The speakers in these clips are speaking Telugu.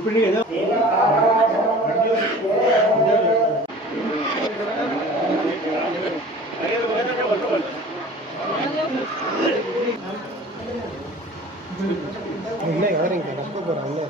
చెప్పిండు కదా ఉన్నాయి కదా ఇంకా తక్కువ ఉన్నాయి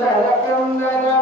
సుందర కందర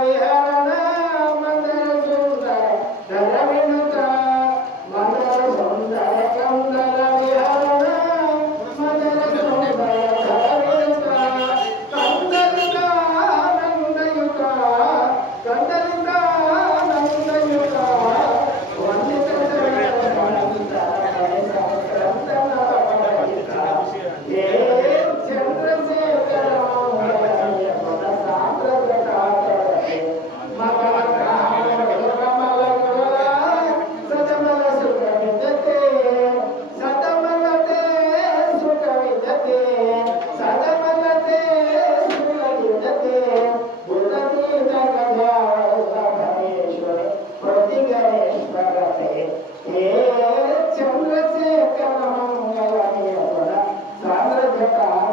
Gracias.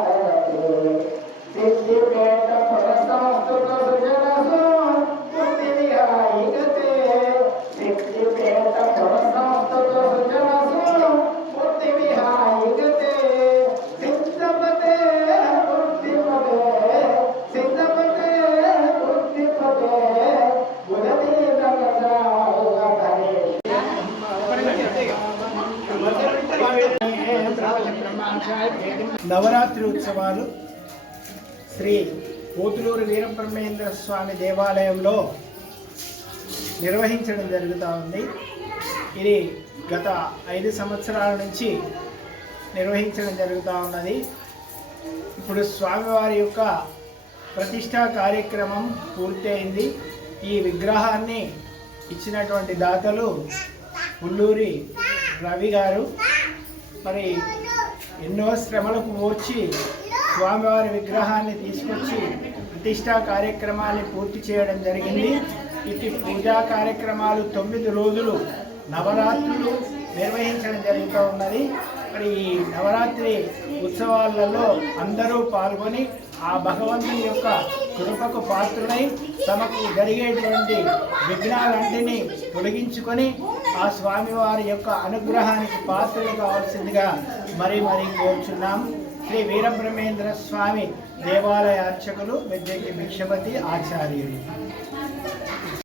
నవరాత్రి ఉత్సవాలు శ్రీ పోతులూరు వీరబ్రహ్మేంద్ర స్వామి దేవాలయంలో నిర్వహించడం జరుగుతూ ఉంది. ఇది గత ఐదు సంవత్సరాల నుంచి నిర్వహించడం జరుగుతూ ఉన్నది. ఇప్పుడు స్వామివారి యొక్క ప్రతిష్టా కార్యక్రమం పూర్తయింది. ఈ విగ్రహాన్ని ఇచ్చినటువంటి దాతలు ఉల్లూరి రవి గారు. మరి ఎన్నో శ్రమలకు ఓర్చి స్వామివారి విగ్రహాన్ని తీసుకొచ్చి ప్రతిష్టా కార్యక్రమాన్ని పూర్తి చేయడం జరిగింది. ఇటు పూజా కార్యక్రమాలు తొమ్మిది రోజులు నవరాత్రులు నిర్వహించడం జరుగుతూ ఉన్నది. మరి ఈ నవరాత్రి ఉత్సవాలలో అందరూ పాల్గొని ఆ భగవంతుని యొక్క కృపకు పాత్రులై తమకు జరిగేటువంటి విఘ్నాలన్నింటినీ తొలగించుకొని ఆ స్వామివారి యొక్క అనుగ్రహానికి పాత్రలు కావాల్సిందిగా మరీ మరీ కోరుచున్నాం. శ్రీ వీరబ్రహ్మేంద్ర స్వామి దేవాలయ అర్చకులు విద్యకి భిక్షపతి ఆచార్యులు.